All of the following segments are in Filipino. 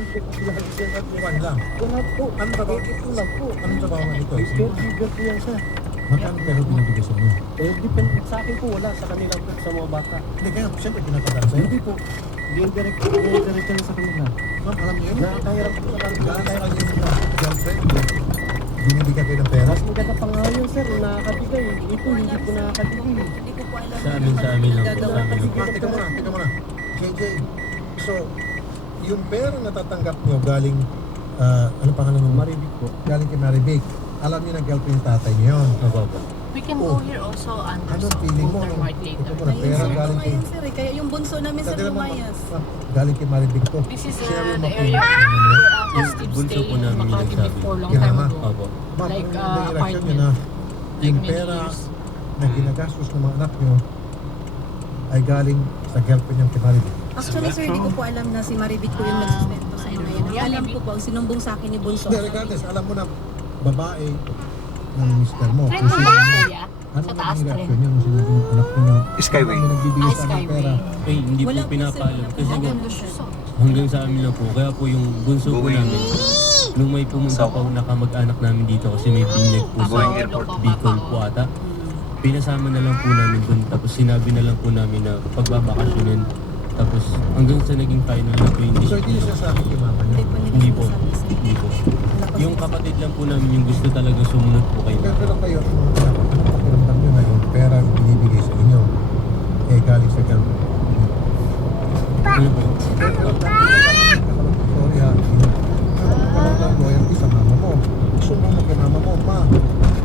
Buwan lang. Wala po. Ano trabaho? Ito lang po. Anong trabaho mo dito? Caregiver po yan, sir. Magkano pero binibigay sa inyo? Depende sa akin po, wala sa kanila po sa mga bata. Hindi, kaya siyempre pinapadaan sa'yo. Hindi po. Diretso lang sa kanila. Ma'am, alam niyo yun? Nakakahirap po sa kanila. Nakakaya niyo yung girlfriend. Binibigyan kayo ng pera. Mas maganda pa nga yun, sir. Nakakabigay. Ito, hindi po nakakabigay. Hindi ko po alam. Sa amin lang po. Sa amin lang po. Teka muna. JJ, so, yung pera na tatanggap nyo galing, ano pangalan mo? Maribig po. Galing kay Maribig. Alam niyo na girlfriend yung tatay niyo yun. Opo. We can go here also under Anong some feeling mo? Walter White Ito later. mo na pera galing kay... Sir, eh, kaya yung bunso namin sa lumayas. Galing kay Maribig to. This is Sinabi mo the po, area ano, where Yung Steve bunso stayed po in namin yung Makati nagsabi. before long Kaya time ma'am. ago. Opo. Ma'am, Like, ang reaction apartment. niyo na yung many pera years. na ginagastos ng mga anak niyo ay galing sa girlfriend niyang kay Maribig. Actually, sir, hindi ko po alam na si Maribit ko yung nagsustento sa mga yan. Ang Yeah, alam maybe. ko po, ang sinumbong sa akin ni Bunso. Hindi, regardless, alam mo na babae ng mister mo. Friend Kasi mo alam mo, kuya? ano Sa na taas yung pa rin. reaction niya nung sinabi ng anak niyo na Skyway. may nagbibigay sa akin ng Skyway. pera. Eh, hindi Wala po po, pinapaalam. sir. Kasi po, Maganda siya. hanggang sa amin lang po. Kaya po yung bunso po Going. namin, nung may pumunta po nakamag-anak namin dito kasi may binyag po sa Going airport. Bicol po ata. Pinasama na lang po namin dun. Tapos sinabi na lang po namin na pagbabakasyonin. Tapos hanggang sa naging final na po yung So, hindi niyo decision. sinasabi kay mama niyo. Hindi po. Hindi po. Yung kapatid lang po namin yung gusto talaga sumunod po kayo. Pero kayo, anong pakiramdam niyo na yung pera yung binibigay sa inyo eh galing sa girlfriend? Ano po? Sorry ha, nagkaroon ng loyalty sa mama mo. Sumbong mo kay mama mo, ma,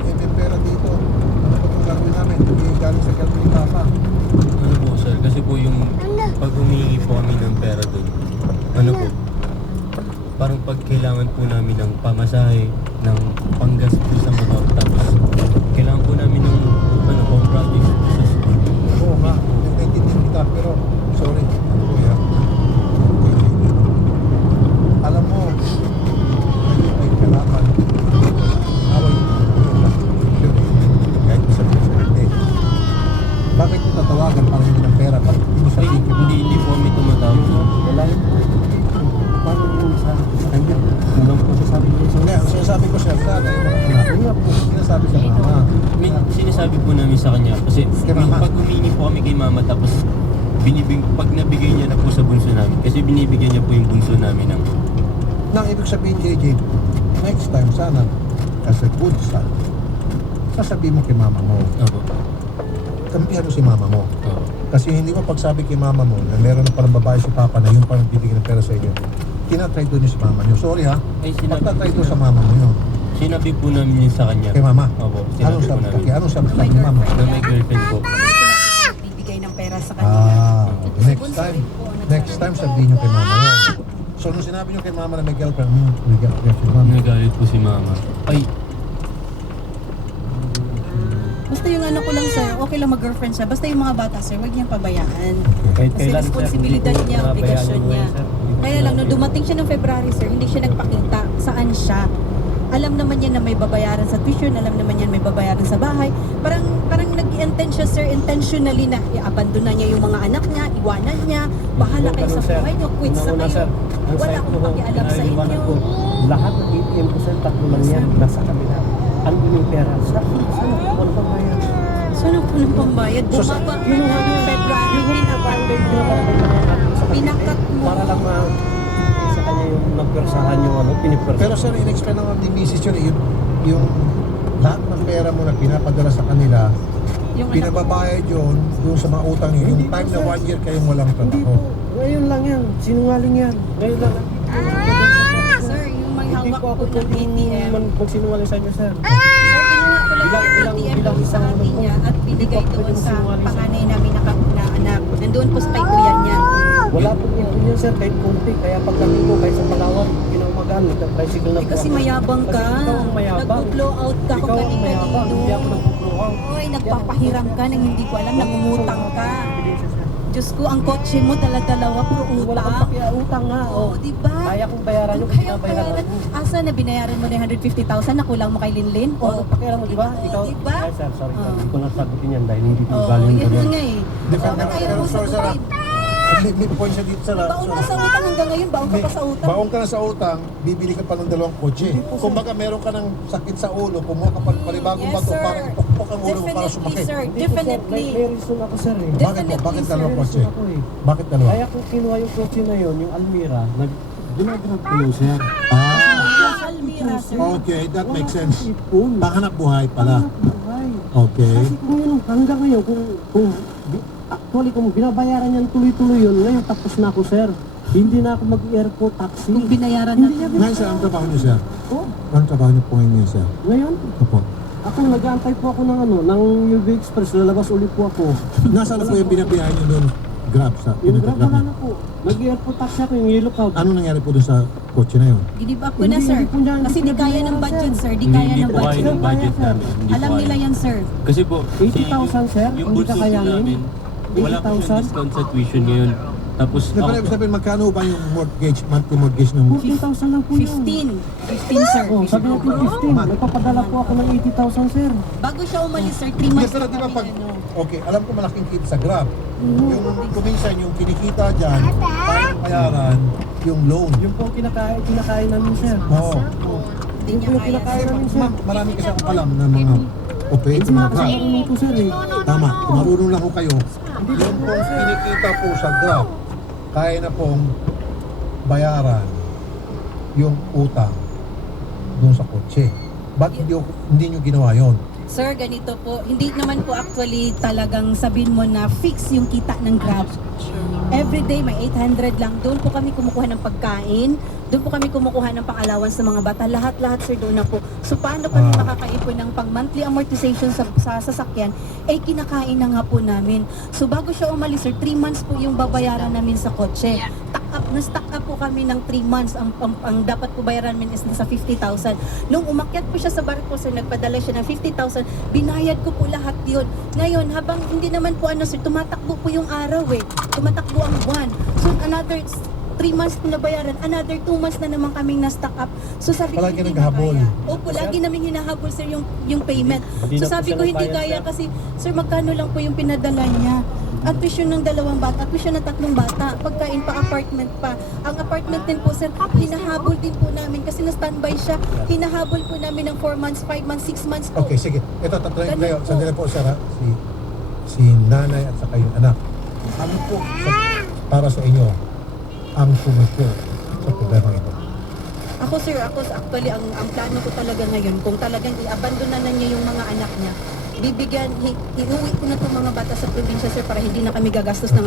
may pera dito. Ano ba itong gagawin namin? Hindi galing sa girlfriend ni Papa. Ano po sir? Kasi po yung pag humingi po kami ng pera dun, ano po, parang pag kailangan po namin ng pamasahe, ng panggas po sa motor, tapos kailangan po namin ng ano, home projects po sa school. Oo nga, naiintindihan kita, pero sorry, kuya. Alam mo, kayo ay kalaban. Away kahit sabihin sa hindi. Bakit mo tatawagan para hindi ng pera? Bakit hindi mo Ay, sabihin? hindi po kami tumatawag. Wala yun po. Paano po sa kanya? Ano po sasabi ko sa Kaya, sinasabi ko siya, sana yung mga anak. Kanya po. Sinasabi sa mama. Sinasabi po namin sa kanya kasi Kay mama. pag humingi po kami kay mama tapos pag nabigay niya na po sa bunso namin kasi binibigyan niya po yung bunso namin ng Nang ibig sabihin, JJ, next time sana, as a good son, sasabihin mo kay mama mo, Opo. kampihan mo si mama mo. Opo. Kasi hindi mo pagsabi kay mama mo na meron na palang babae si papa na yung parang bibigyan ng pera sa inyo, tinatry doon niyo si mama niyo. Sorry ha, Ay, sinabi, pagtatry doon sa mama mo yun. sinabi po namin yun sa kanya. Kay mama. Opo, Anong sinabi po sabi namin. ka? Anong sabi ni mama? Na may girlfriend po. Bibigay ng pera sa kanila. Ah, next time sabihin niyo kay mama yun. So nung sinabi niyo kay mama na may girlfriend, may girlfriend si mama. Nagalit po si mama. Ay, Basta yung anak ko lang, sir, okay lang mag-girlfriend siya. Basta yung mga bata, sir, huwag niyang pabayaan. Kahit Kasi kailan, sir, responsibilidad hindi po niya, napabayaan obligasyon yung niya. buhay, sir. Hindi po Kaya lang, nung napabayaan. dumating siya ng February, sir, hindi siya nagpakita saan siya. Alam naman niya na may babayaran sa tuition, alam naman niya na may babayaran sa bahay. Parang nag-intend siya, sir, intentionally na i-abandon na niya yung mga anak niya, iwanan niya, bahala kayo sa buhay niyo, quit sa Una-una, kayo. sir, ang Wala side akong ko, pakialam sa pinaliwanag inyo. ko, lahat ng ATM ko, sir, tatlo lang yan, nasa kabila. Ano yung pera? Saan ako pa bayan? Saan ako ng pambayad? So, Bumaba ka ng February, pinakat mo. Para lang sa kanya yung nagpersahan yung ano, pinipwersahan. Pero sir, in-explain naman ni Mrs. yun, yung lahat ng pera mo na pinapadala sa kanila, Yung anak pinababayad yun doon sa mga utang niyo. Yung time na 1 year kayong walang Hindi trabaho. po. Ngayon lang yan. Sinungaling yan. Ngayon lang. sir, yung may Hindi hawak po ako po ng ATM. magsinungaling sa inyo, sir. Sir, kinuha ko lang Bilang- yung bilang- ATM bilang doon sa isang atin ano niya po. at binigay Hindi po doon sa sinungaling, sir. panganay namin na anak. Nandoon po sa kay kuya niya. Wala po niya yan, sir. Kahit konti. Kaya pagdating ko, kahit sa Palawan, pinamagaan, nagka-tricycle na Eh, po kasi ako. mayabang ka. Kasi ikaw ang mayabang. Nag-blow out ka kung Ikaw ang mayabang. Hindi ako kanino. nag-blow out. Oy, nagpapahiram ka nang hindi ko alam, nangungutang ka. Ebidensya, sir. Diyos ko, ang kotse mo dalawa puro Wala kang utang. pakiautang nga. Oo, di ba? Kaya kong bayaran yung Kaya pinabayaran bayaran. mo. Asa na binayaran mo na yung 150,000 na kulang mo kay Linlin? Oo, pakialam mo, di ba? Oo, Ikaw, di ba? Ay, sir, sorry. Oo. Hindi ko nasagutin yan dahil hindi ko Oo, galing ko yun na doon. nga eh. Defend Bakit ayaw pero mo sorry, sir. sagutin? May point siya dito, sir. Baon ka sa utang hanggang ngayon, baon ka pa sa utang. Baong ka na sa utang, bibili ka pa ng 2 kotse. Kung baga meron ka ng sakit sa ulo, kumuha ka pa ng panibagong Yes, bato sir. para ipokpok ang ulo mo para Definitely, sumakit. sir. Hindi po, sir. Definitely. May reason ako, sir eh. Bakit po? Definitely, Bakit sir. 2 kotse? Ako eh. Bakit 2? Kaya kung kinuha yung kotse na yon, yung Almira, dinagrab ko yun, sir. Ah, Almira, sir. okay, that makes sense. Ipon. Panghanap buhay pala. Buhay. Okay. Kasi kung yun, hanggang ngayon, actually, kung binabayaran niyan tuloy-tuloy yun, ngayon tapos na ako, sir. Hindi na ako mag-airport taxi. Kung binayaran Hindi natin. niya Ngayon, sir, ang trabaho niyo, sir? Oh, Anong trabaho niyo po ngayon, sir? ngayon, Opo. ako nag-aantay po ako ng UV Express, lalabas ulit po ako. Nasaan na po yung binabiyahan niyo doon? Grab sa Yung grab pinag-grab wala niyo? na po. Nag-airport taxi ako, yung yellow cab. Ano nangyari po doon sa kotse na yun? Give up ko na, sir. Hindi po niya- Kasi di kaya ng budget, sir. Di Hindi, kaya hindi ng po kaya budget. ng budget namin. Hindi Alam po nila kaya. yan, sir. Kasi po, 80,000, sir? yung Hindi bulso po kakayanin? namin, wala po 80,000? siyang discount sa tuition ngayon. Tapos Hindi pa sabihin, magkano ba yung mortgage, monthly mortgage ng... 14,000 lang po yun. 15, sir. Oh, sabi natin 15. Nagpapadala po ako ng 80,000, sir. Bago siya umalis, sir, 3 Hindi, months pero na di ba kami, pag... ano. Okay, alam ko malaking kita sa Grab. Yung kuminsan yung kinikita dyan, para bayaran yung loan. Yung po kinakain namin, sir. Oo. Hindi Yung niya po kaya, kinakain sir. namin, sir. Marami kasi akong alam na mga operator mga Grab. Marunong po, sir, eh. Tama, kung marunong lang ko kayo, yung pong kinikita po sa Grab, kaya na pong bayaran yung utang doon sa kotse. Ba't hindi nyo ginawa yon? Sir, ganito po. Hindi naman po actually talagang sabihin mo na fix yung kita ng Grab. Everyday may 800 lang. Doon po kami kumukuha ng pagkain. Doon po kami kumukuha ng pang-allowance ng mga bata. Lahat-lahat, sir, doon na po. So, paano kami makakaipon ng pang-monthly amortization sa sasakyan? Eh, kinakain na nga po namin. So, bago siya umalis, sir, 3 months po yung babayaran namin sa kotse. Na-stack up po kami ng 3 months. Ang dapat po bayaran namin is nasa 50,000. Nung umakyat po siya sa barko, sir, nagpadala siya ng 50,000. Binayad ko po lahat yun. Ngayon, habang hindi naman po sir, tumatakbo po yung araw eh. Tumatakbo ang buwan. So, another 3 months po na bayaran, another 2 months na naman kaming na-stack up. So sabi ko, Palagi hindi naghahabol. na kaya. Opo, lagi namin hinahabol, sir, yung payment. Hindi So na po sabi siya ko, hindi nagbayad, kaya sir. kasi, sir, magkano lang po yung pinadala niya. At tuition ng 2 bata, at tuition ng 3 bata, pagkain pa, apartment pa. Ang apartment din po, sir, hinahabol din po namin kasi na-standby siya. Hinahabol po namin ng 4 months, 5 months, 6 months po. Okay, sige. Ito, tatrayin Ganun kayo. po. Sandali po, sir, ha? Si nanay at saka yung anak. Ano po para sa inyo ang sumuko sa problema ito? Ako, sir, actually, ang plano ko talaga ngayon, kung talagang i-abandona na niya yung mga anak niya, bibigyan, iuwi ko na itong mga bata sa probinsya, sir, para hindi na kami gagastos ng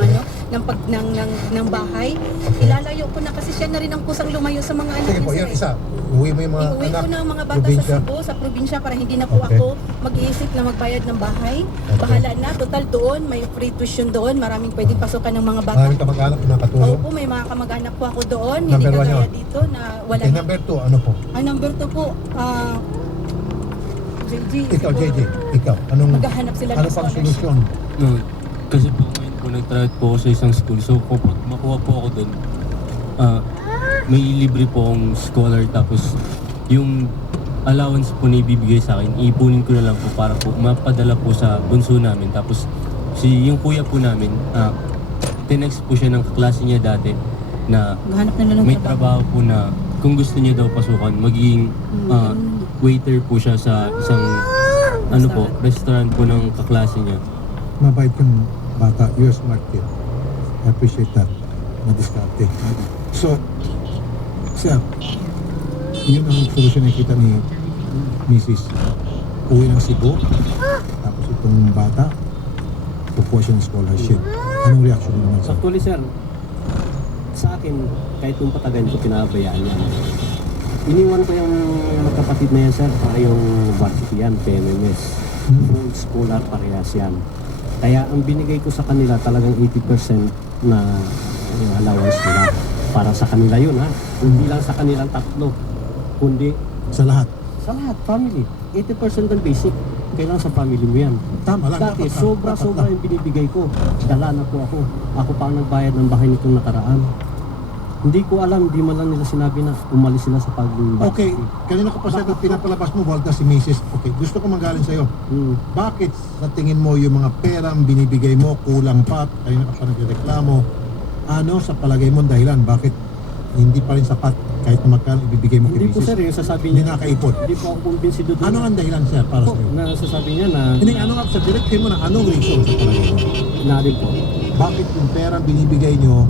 ng bahay. Ilalayo ko na kasi siya na rin ang kusang lumayo sa mga anak Sige po, niya, yun sir. isa. Uwi mo yung mga Iuwi anak. ko na ang mga bata probinsya. sa Cebu, sa probinsya, para hindi na po Okay. ako mag-iisip na magbayad ng bahay. Bahala na, total doon, may free tuition doon, maraming pwedeng pasukan ng mga bata. Maraming kamag-anak na nakatulong. Opo, may mga kamag-anak po ako doon, hindi Number one kagaya yun. dito na wala Okay, na. number 2, ano po? Ang number 2 po, JJ. Ikaw, siguro, JJ, ikaw. Anong, Maghahanap sila ano ng pang scholarship. solusyon? No, kasi po ngayon po nag-try po ako sa isang school. So kung makuha po ako doon, may libre po akong scholar tapos yung allowance po na ibibigay sa akin, ipunin ko na lang po para po mapadala po sa bunso namin. Tapos yung kuya po namin, tinext po siya ng kaklase niya dati na Maghanap na lang ng may trabaho po na kung gusto niya daw pasukan, magiging waiter po siya sa isang restaurant po ng kaklase niya. Mabait yung bata. You're smart kid. I appreciate that. Madiskarte. So, sir, yun ang solusyon na kita ni Mrs. Uwi ng Cebu. Tapos itong bata, kukuha siya ng scholarship. Anong reaction mo naman, sir? Actually, sir, sa akin, kahit yung patagan ko, pinabayaan niya. Iniwan ko yung magkapatid na yan, sir, para yung varsity yan, PMMS. Full scholar parehas yan. Kaya ang binigay ko sa kanila talagang 80% na allowance nila. Para sa kanila yun, ha? Hindi lang sa kanilang 3, kundi Sa lahat. sa lahat, family. 80% ng basic. Kailangan sa family mo yan. Tama lang. Dati, dapat lang, sobra-sobra dapat yung binibigay ko. Dala na po ako. Ako pa ang nagbayad ng bahay nitong nakaraan. Hindi ko alam, di man lang nila sinabi na umalis sila sa pag-varsity. Okay, kanina ko pa sa pinapalabas mo, Walter, si Mrs. Okay, gusto ko manggaling sa'yo. Bakit sa tingin mo yung mga perang binibigay mo kulang pa, kanina ka pa nagreklamo, ano sa palagay mo dahilan? Bakit hindi pa rin sapat kahit na magkano ibibigay mo kay Hindi po Mrs.? sir, yung sasabi Hindi niya, nakaipon. hindi po ako kumbinsido doon. Ano ang dahilan, sir, para po, sa'yo? na sasabi niya na, Hindi, ano nga sa direct mo na anong reason sa palagay mo? na rin po. Bakit yung perang binibigay nyo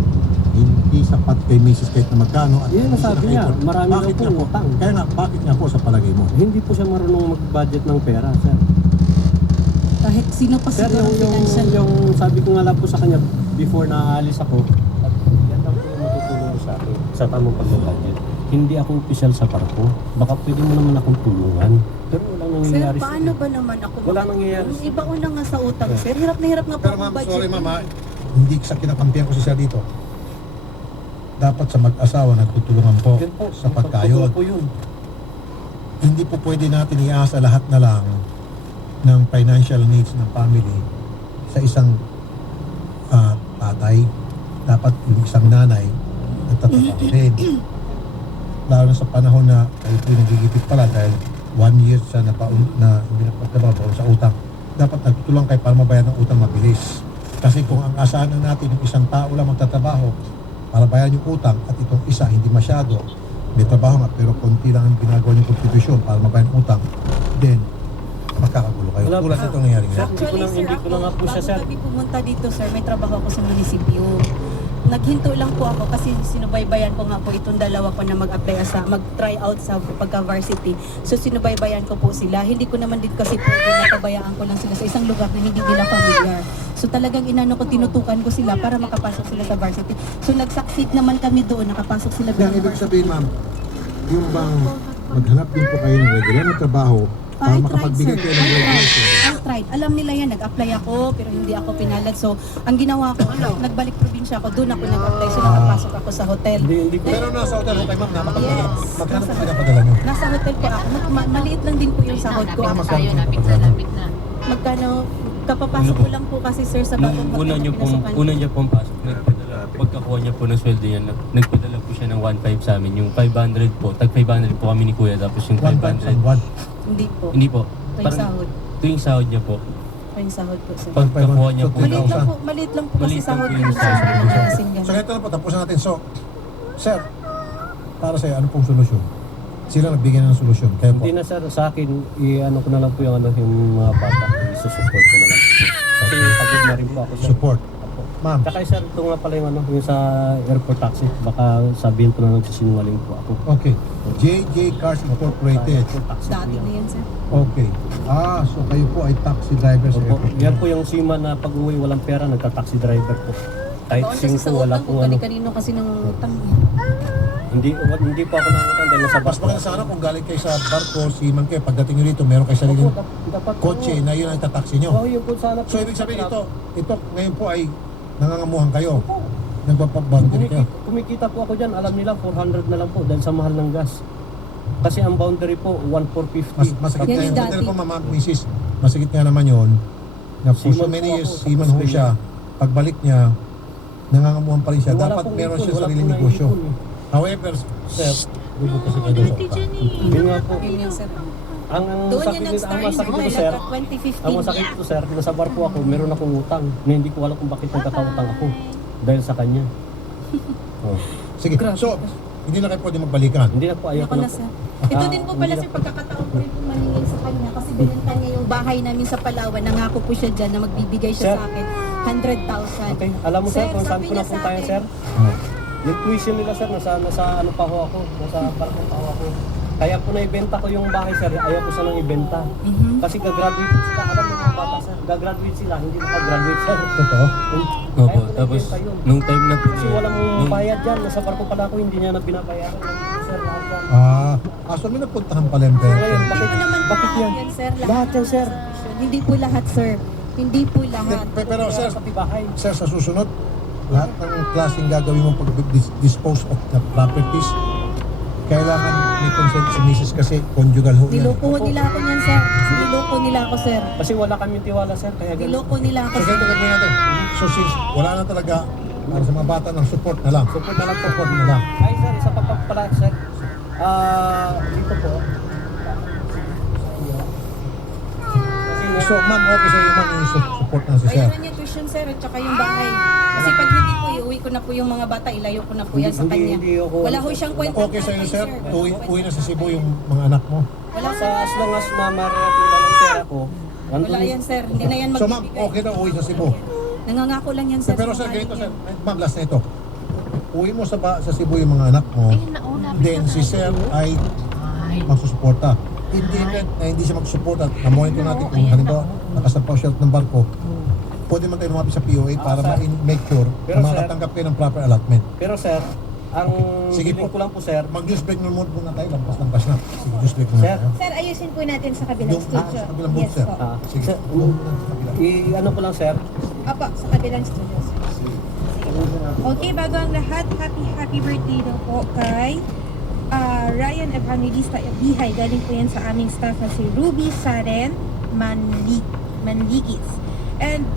hindi sapat kay Mrs. kahit na magkano at Yan ang hindi sabi siya niya, nakaipon? marami Bakit daw po nga po? utang. Kaya nga, bakit nga po sa palagay mo? Hindi po siya marunong mag-budget ng pera, sir. Kahit sino pa Sir, siguro yung sabi ko nga lang po sa kanya, before na aalis ako, at yan lang po yung matutulong sa akin sa tamang pag-budget. Hindi ako official sa parko. Baka pwede mo naman akong tulungan. Pero walang Sir, nangyayari. paano ba naman ako? Wala nangyayari. Yung iba una nga sa utang, sir. Hirap na hirap nga po Pero ang ma'am, budget. sorry ma'am, hindi sa kinakampihan ko si Sir dito. Dapat sa mag-asawa nagtutulungan po Yan po, sa pagkayod. po yun. Hindi po pwede natin iasa lahat na lang ng financial needs ng family sa isang tatay. Dapat yung isang nanay nagtatrabaho din. Lalo na sa panahon na kayo po nagigipit pala dahil 1 year siya na hindi nakapagtrabaho sa utang. Dapat nagtutulungan kayo para mabayaran ng utang mabilis. Kasi kung ang asahan natin yung isang tao lang magtatrabaho para bayaran yung utang at itong isa hindi masyado, may trabaho nga pero konti lang ang ginagawa niyong kontribusyon para mabayaran yung utang, then magkakagulo kayo. Wala Tulad pa. sa itong nangyari ngayon. Actually, sir, hindi ko na nga po siya, sir. bago kami pumunta dito, sir, may trabaho ako sa munisipyo. Naghinto lang po ako kasi sinubaybayan ko nga po itong dalawa ko na mag-apply mag-try out sa pagka-varsity. So sinubaybayan ko po sila. Hindi ko naman din kasi pwede napabayaan ko lang sila sa isang lugar na hindi nila familiar. So talagang inano ko, tinutukan ko sila para makapasok sila sa varsity. So nag-succeed naman kami doon, nakapasok sila Yan, doon. ibig sabihin ma'am, yung bang maghanap din po kayo ng regular na trabaho para I tried, makapagbigay sir. kayo ng regular I tried. Alam nila yan, nag-apply ako, pero hindi ako pinalad. So, ang ginawa ko, nagbalik probinsya ako, doon ako nag-apply. So, nakapasok ako sa hotel. Hindi ko. Pero nasa hotel ho kayo ma'am, Yes. maghanap po pinapadala nyo. Nasa hotel po ako. Maliit lang din po yung sahod ko. Lapit na tayo, lapit na. Magkano, kapapasok ko lang po kasi sir sa bagong Nung hotel na pinasukan. una niya pong pasok, nagpadala, pagkakuha niya po ng sweldo niya, nagpadala po siya ng 1.5 sa amin. Yung 500 po, tag 500 po kami ni Kuya, tapos yung 500. 1.5 Hindi po. Hindi po. Ito yung sahod. Ito yung sahod niya po. Ito yung sahod po sir. Pagkakuha niya po. Maliit lang po kasi Maliit lang sahod po ko yung sir. sahod. Hindi naman kasing So ganun. ganito na po, tapusin natin. So, sir, para sa'yo, ano pong solusyon? Sila nagbigay na ng solusyon. Kaya po, Hindi na sir, sa akin, i-ano ko na lang po yung mga bata. I-support ko na lang. Kasi pagod na rin po ako sir. support. Apo. Ma'am, Tsaka sir, ito nga pala yung yung sa airport taxi. Baka sabihin ko na nagsisinungaling po ako. okay. JJ Cars Incorporated. Airport taxi po Dati yan. na yan sir. Okay. So kayo po ay taxi driver sa Opo, airport. yan po yung seaman na pag uwi walang pera, nagta-taxi driver po. Kahit Baon kasi sa singko, wala utang pong kung ano. kanino kasi ng utang. Hindi po ako nangutang dahil nasa Mas bus po. maganda sana kung galing kayo sa barko, seaman kayo, pagdating nyo dito, meron kayo sariling Opo, dapat po. kotse na yun ang tataksi Oo, nyo. yun po sana. So ibig sabihin ito ngayon po ay nangangamuhan kayo. Nagpapaboundary kayo. Kumikita po ako dyan, alam nila 400 na lang po dahil sa mahal ng gas. Kasi ang boundary po, 1,450. Masakit Yan nga yung yun. dati. Pero po mama, misis, masakit nga naman yun na for so Seaman many po years, ako, seaman ho tapos siya. Pagbalik niya, nangangamuhan pa rin siya. Wala Dapat pong meron ipon, siya wala sariling pong negosyo. naipon eh. However, sir, bubog kasi kayo doon sa utang. Yun nga po. Yun yun sir. Ang Doon sakit yan nito, ang nag-start masakit sa nito sir, 2015. ang masakit nito sir, nasa bar po ako, meron akong utang na hindi ko alam kung bakit nagkakautang ako dahil sa kanya. Oh. Sige, so, hindi na kayo pwede magbalikan. Hindi na po, ayaw Ayoko ko na na po. sir. Ito Ah, din po hindi pala na sir, po. pagkakataon ko rin po maningin sa kanya kasi binenta niya yung bahay namin sa Palawan. Nangako po siya dyan na magbibigay siya Sir. sa akin 100,000. Okay, alam mo sir, kung saan sabi po niya napunta sa yan akin, sir? Oh. Yung tuition nila sir, nasa ano pa ho ako, nasa barko pa ho ako. Kaya po naibenta ko yung bahay sir, ayaw ko sanang ibenta. Mhm. Kasi gagraduate sila, alam mo mga bata sir, gagraduate sila, hindi nakagraduate sir. Totoo? Opo, Kaya po tapos naibenta yun. nung time na po Kasi na- walang nung- bayad dyan, nasa barko pala ako, hindi niya na binabayaran. Sir, lahat yan. So may napuntahan pala yung pera. Ngayon, Hindi po naman bakit yan? sir. Lahat yan, sir. Hindi po lahat sir. Hindi po lahat. Pero sir, sa tibahay. sir, sa susunod, lahat ng klaseng gagawin mo pag-dispose of the properties, kailangan may consent si Mrs. kasi conjugal ho yan. Niloko nila ako niyan sir. Niloko nila ako sir. Kasi wala kaming tiwala sir, kaya ganun. Niloko nila ako So sir. ganito gagawin natin. So since wala na talaga Para sa mga bata ng support na lang. Support na lang po. Support na lang. Ay sir, isa pa pala sir. Dito po. So, ma'am, okay sa'yo, ma'am, yung support na si sir. Bayaran niya tuition, sir, at saka yung bahay. Kasi pag hindi po, iuwi ko na po yung mga bata, ilayo ko na po yan sa kanya. Hindi ako. Wala ho siyang kwenta. Okay sa'yo, sir? Uwi na sa Cebu yung mga anak mo. Wala sa as long as mararating lang ang pera ko. Wala yan, sir. Hindi na yan So, ma'am, magbibigay. okay na uwi sa Cebu. Nangangako lang yan, sir. Pero sa sir, mga ganito niya. sir, ma'am, last na ito. Uwi mo sa Cebu yung mga anak mo, Ayun na, una. then si sir ay magsusuporta. Hindi na hindi siya magsusuporta, na-monitor natin kung halimbawa nakasampaw siya ng barko, pwede man tayo lumapit sa POA para sir. make sure Pero, na sir, makatanggap kayo ng proper allotment. Pero sir, ang Sige feeling po. ko lang po sir, Mag-juice break muna tayo, lampas na. Sige, juice break muna Sir. tayo. Sir, ayusin po natin sa kabilang Yung studio. sa kabilang booth, sir. po. Sige, Sir, doon muna sa kabila. ano ko lang sir, Apo, sa kabilang studio, sir. Sige. Okay, bago ang lahat, happy birthday daw po kay Ryan Evangelista Bihay. Galing po yan sa aming staff na si Ruby Saren Manligis. And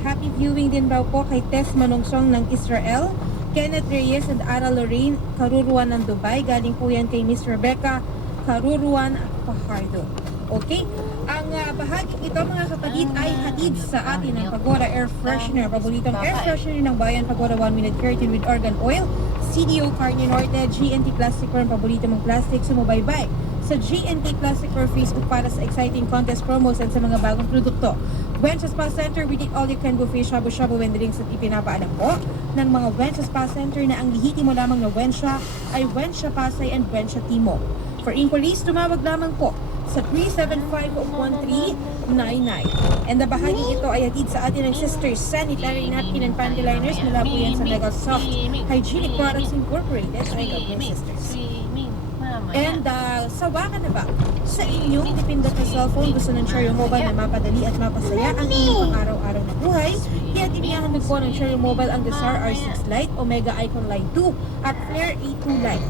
happy viewing din daw po kay Tess Manungsong ng Israel, Kenneth Reyes and Ara Lorraine Karuruan ng Dubai. Galing po yan kay Miss Rebecca Karuruan Fajardo. Okay? Ang bahaging ito mga kapatid ay hatid sa atin ng Pagora Air Freshener. Paboritong air freshener ng bayan, Pagora 1 minute curtain with argan oil. CDO Carne Norte, GNT Plastic Worm, paborito mong plastic, sumubaybay sa GNT Plastic Worm Facebook para sa exciting contest promos at sa mga bagong produkto. Wencha Spa Center, we did all you can buffet, shabu-shabu and drinks at ipinapaalam po ng mga Wencha Spa Center na ang lihiti mo lamang na Wencha ay Wencha Pasay and Wencha Timog. For inquiries, tumawag lamang po sa 375-1399. And the bahagi ito ay hatid sa atin ng Sisters Sanitary Napkin and Panty Liners mula po yan sa Mega Soft Hygienic Products Incorporated. Ay, God bless, Sisters. Swimming. Mamaya. And sawa ka na ba? Sa inyong tipindot na cellphone, gusto ng Cherry Mobile na mapadali at mapasaya ang inyong pang-araw-araw na buhay? Kaya tinihahandog po ng Cherry Mobile ang Desire R6 Lite, Omega Icon Lite 2 at Flare A2 Lite.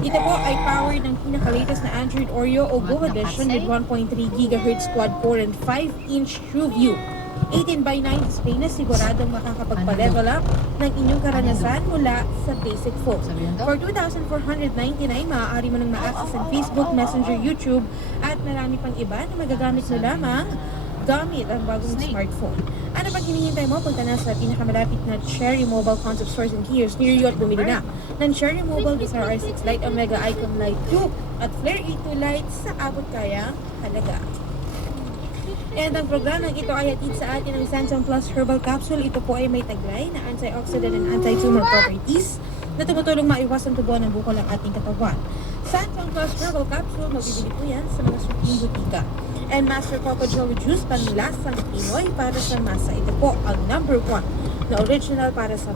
Ito po ay powered ng pinaka-latest na Android Oreo o Go Edition with 1.3 GHz quad-core and 5-inch TrueView. 18:9 display na siguradong makakapagpa-level up ng inyong karanasan mula sa basic phone. For 2,499, maaari mo nang ma-access ang Facebook, Messenger, YouTube, at marami pang iba na magagamit mo lamang gamit ang bagong smartphone. Ano pang hinihintay mo? Punta na sa pinakamalapit na Cherry Mobile concept stores and kiosks near you at bumili na ng Cherry Mobile Desire R6 Lite, Omega Icon Lite 2 at Flare A2 Lite sa abot kayang halaga. And ang programang ito ay hatid sa atin ng Sansom Plus Herbal Capsule. Ito po ay may taglay na antioxidant and anti-tumor properties na tumutulong maiwasan tubuan ng bukol ng ating katawan. Sansom Plus Herbal Capsule, mabibili po yan sa mga suking butika. And Master Coco Jelly Juice, panlasang Pinoy para sa masa. Ito po ang #1 na original para sa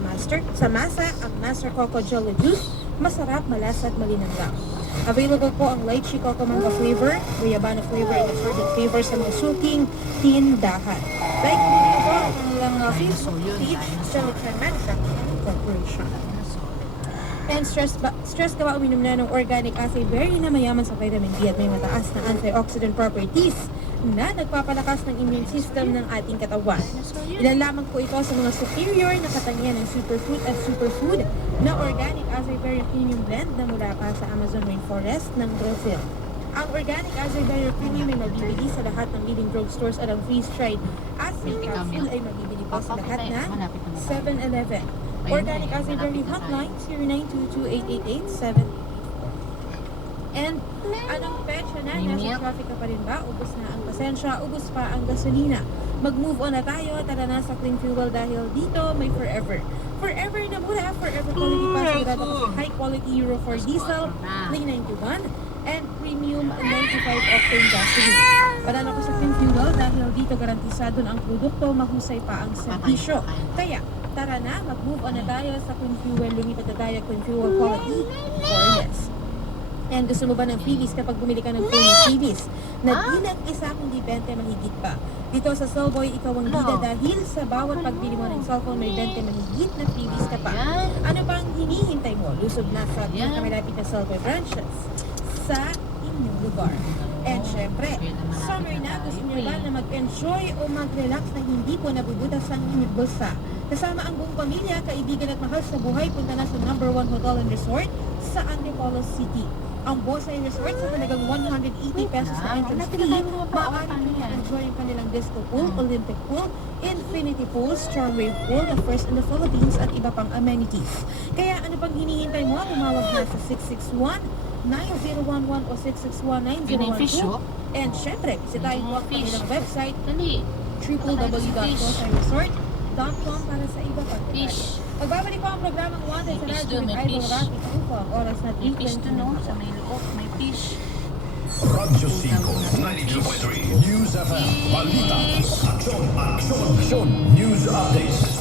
masa, ang Master Coco Jelly Juice. Masarap, malasa at malinamnam. Available po ang lychee coco mango flavor, guyabano flavor, and assorted flavor sa mga suking tindahan. Like nyo po ang kanilang Facebook page, Silicon Manufacturing Corporation. And stress ka ba uminom na ng organic acai berry na mayaman sa vitamin D at may mataas na antioxidant properties na nagpapalakas ng immune system ng ating katawan. Ilan lamang po ito sa mga superior na katangian ng superfood at superfood na organic acai berry premium blend na mula pa sa Amazon rainforest ng Brazil. Ang organic acai berry premium ay mabibili sa lahat ng leading drugstores at ang freeze-dried acai capsule ay mabibili po sa lahat ng 7-Eleven. Organic acai berry hotline 0922-888-7. And anong petsa na? Nasa traffic ka pa rin ba? Ubus na ang pasensya, ubus pa ang gasolina. Mag-move on na tayo, tara na sa Clean Fuel dahil dito may forever. Forever na mura, forever quality pa. Sigurado ko sa high quality Euro 4 diesel, 391, and premium 95 octane gasoline. Padala ko sa Clean Fuel dahil dito garantisado na ang produkto, mahusay pa ang serbisyo. Kaya, tara na, mag-move on na tayo sa Clean Fuel. Lumipat na tayo Clean Fuel quality for yes. And gusto mo ba ng freebies kapag bumili ka ng freebies? Na di lang isa kundi 20 mahigit pa. Dito sa Cellboy, ikaw ang bida dahil sa bawat pagbili mo ng cellphone may 20 mahigit na freebies ka pa. Ano bang hinihintay mo? Lusog na sa pinakamalapit na Cellboy branches sa inyong lugar. And syempre, summer na, gusto nyo ba na mag-enjoy o mag-relax na hindi po nabubutas ang inyong bulsa? Kasama ang buong pamilya, kaibigan at mahal sa buhay, punta na sa #1 hotel and resort sa Antipolo City. Ang Bosay Resort sa halagang 180 pesos na entrance fee, maaari nyo enjoy ang kanilang disco pool, Olympic pool, infinity pool, Starwave pool, the first in the Philippines at iba pang amenities. Kaya ano pang hinihintay mo? Tumawag na sa 661-9011 o 661-9012. And syempre, bisitahin mo ang kanilang website Dali. www.bosayresort.com para sa iba pang detalye. Fish. Pagbabalik po ang programang Wanted sa May fish radyo doon, with may Idol fish. Rafi Tulfo. Ang oras na May fish 3:20 to no? na Sa po. may loob, may fish. Radyo 5, 92.3 News FM, balita, aksyon, news updates.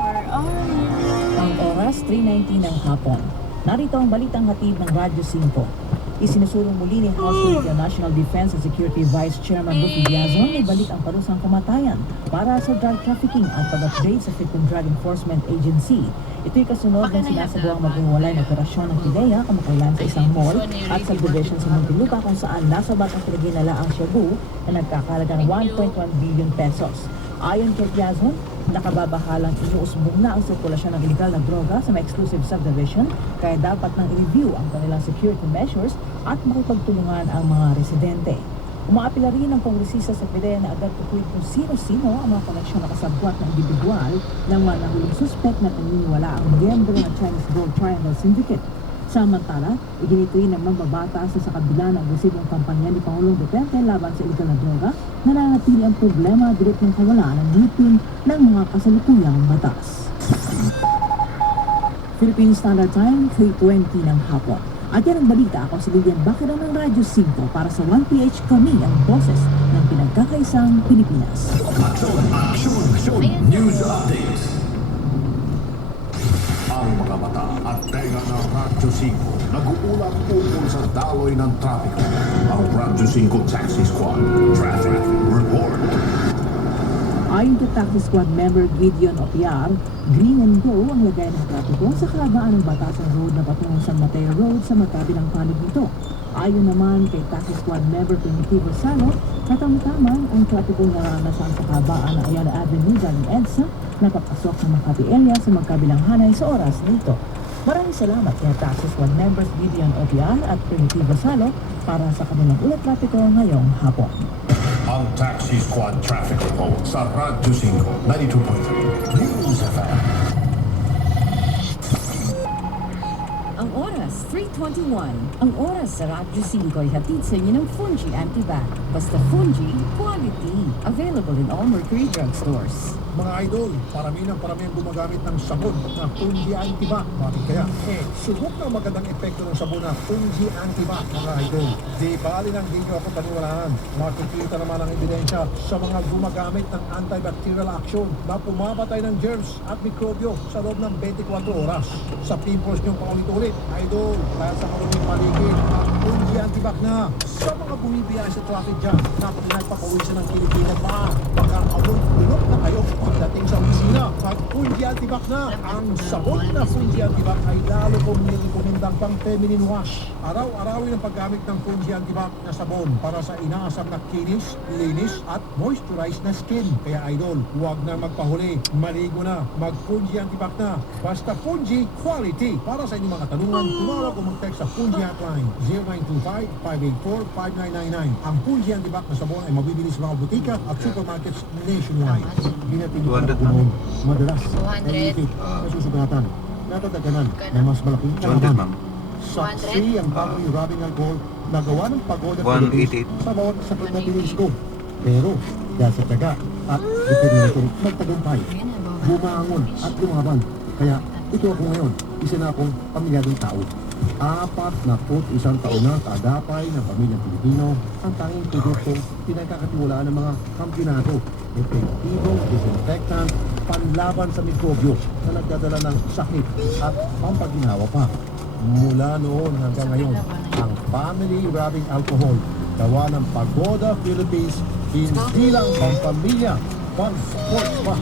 Where are you? Ang oras, 3:19 ng hapon. Narito ang balitang hatid ng Radyo 5. Isinusulong muli ni House Committee on National Defense and Security Vice Chairman Lupi Diazon na ibalik ang parusang kamatayan para sa drug trafficking at pag-update sa Philippine Drug Enforcement Agency. Ito'y kasunod ng sinasagawang maghiwalay na operasyon ng PIDEA kamakailan sa isang mall at subdivision sa Muntinlupa kung saan nasabat ang pinaginala ang shabu na nagkakalagang 1.1 billion pesos. Ayon kay Diazon, nakababahalang inuusbong na ang sirkulasyon ng illegal na droga sa mga exclusive subdivision kaya dapat nang i-review ang kanilang security measures at makipagtulungan ang mga residente. Umaapila rin ang kongresista sa PIDEA na agad tukuyin kung sino-sino ang mga koneksyon na kasabwat ng individual ng mga nahulong suspect na naniniwala ang miyembro ng Chinese Gold Triangle Syndicate. Samantala, iginituin ng mambabatas sa kabila ng agresibong kampanya ni Pangulong Duterte laban sa illegal na droga, nananatili ang problema dulot ng kawalan ng ngipin ng mga kasalukuyang batas. Philippine Standard Time, 3:20 ng hapon. At yan ang balita. Ako si Lilian Bakira ng Radyo 5 para sa 1PH, kami ang boses ng pinagkakaisang Pilipinas. Aksyon, news updates. Ang mga mata at tenga ng Radyo 5 nag-uulat ukol sa daloy ng trapiko. Ang Radyo 5 Taxi Squad Traffic Report. Ayon kay Taxi Squad member Gideon Opiar, green and go ang lagay ng trapiko sa kahabaan ng Batasan Road na patungong San Mateo Road sa magkabilang panig nito. Ayon naman kay Taxi Squad member Primitivo Salo, katamtaman ang trapiko naranasan sa kahabaan ng Ayala Avenue galing EDSA na papasok sa Makati area sa magkabilang hanay sa oras nito. Maraming salamat kay Taxi Squad members Gideon Opiar at Primitivo Salo para sa kanilang ulat trapiko ngayong hapon. Ang Taxi Squad Traffic Report sa Radyo 5, 92.3 News FM. Ang oras, 3:21. Ang oras sa Radyo 5 ay hatid sa inyo ng Fungi Antibac. Basta Fungi, quality. Available in all Mercury drugstores. Mga idol, parami ang gumagamit ng sabon na Fungi Antibac. Bakit kaya? Subok na magandang epekto ng sabon na Fungi Antibac, mga idol. Di bali lang din nyo ako paniwalaan. Makikita naman ang ebidensya sa mga gumagamit ng antibacterial action na pumabatay ng germs at mikrobyo sa loob ng 24 oras. Sa pimples nyong paulit-ulit, idol, dahil sa maruming paligid, ang Fungi Antibac na. Sa mga bumibiyay sa traffic jam na pinagpapawisan ng Pilipinas pa, baka-awol tulog na kayo pagdating sa opisina. Pag Fungi Antibac na, ang sabon na Fungi Antibac ay lalo kong nirekomendang pang feminine wash. Araw-arawin ang paggamit ng Fungi Antibac na sabon para sa inaasam na kinis, linis at moisturized na skin. Kaya idol, huwag na magpahuli. Maligo na, mag-Fungi Antibac na. Basta Fungi quality. Para sa inyong mga tanungan, tumawag o mag-text sa Fungi Hotline 0925-584-5999. Ang Fungi Antibac na sabon ay mabibili sa mga butika at supermarkets nationwide. Binating ko na punon. Madalas, 200. nasusugatan. Natadaganan na mas malaking kalaman. Saksi ang family rubbing alcohol na gawa ng pagoda sa bawat sakit na pinilis ko. Pero dahil sa taga at determinasyon magtagumpay, bumangon at lumaban. Kaya ito ako ngayon, isa na akong pamilyadong tao. 41 taon na kaagapay ng pamilyang Pilipino ang tanging produktong pinagkakatiwalaan ng mga kampiyonato. Epektibong disinfectant, panlaban sa mikrobyo na nagdadala ng sakit at pampaginawa pa. Mula noon hanggang ngayon, ang family rubbing alcohol gawa ng Pagoda Philippines, hindi lang pampamilya, pang-sports pa.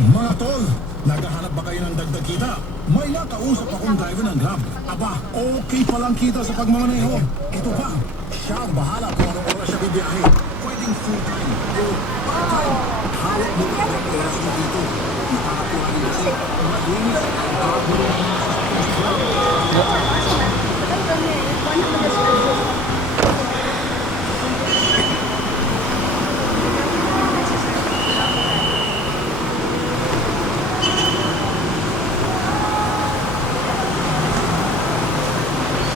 Mga tol, naghahanap ba kayo ng dagdag kita? May nakausap akong driver ng Grab. Aba, okay palang kita sa pagmamaneho. Ito pa, siya ang bahala kung anong oras siya bibiyahe. Pwedeng yung free time. Hawak mo ang oras mo dito. Nakakakuha rin kasi mga